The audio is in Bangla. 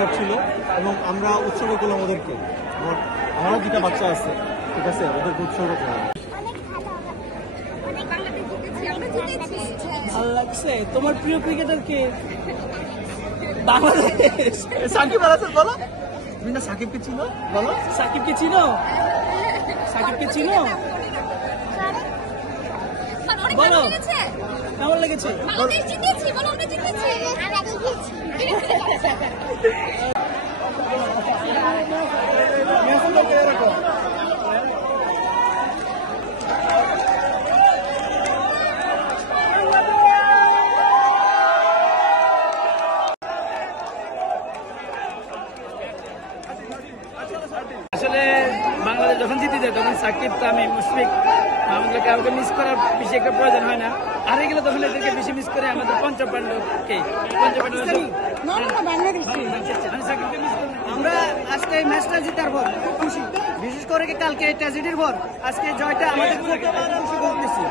করছিল এবং আমরা উৎসর্গ করলাম ওদেরকে। আমারও দুটা বাচ্চা আছে, ঠিক আছে, ওদেরকে উৎসর্গ করলাম। ভালো লাগছে। তোমার প্রিয় ক্রিকেটার কে? বাংলাদেশ। সাকিব আল হাসান বলো। তুমি না সাকিবকে চিনো? বলো। সাকিবকে চিনো? সাকিবকে চিনো? বলো কেমন লেগেছে? আসলে বাংলাদেশ যখন জিতে যায় তখন সাকিব, তামিম, মুশফিক আমাদের কাউকে মিস করার বেশি একটা প্রয়োজন হয় না। হারে গেলে তখন এদেরকে বেশি মিস করে আমাদের পঞ্চপাণ্ডবকে। আমরা আজকে এই ম্যাচটা জিতার পর খুব খুশি, বিশেষ করে কালকে ট্র্যাজেডির পর আজকে জয়টা আমাদের খুব খুশি করতেছি।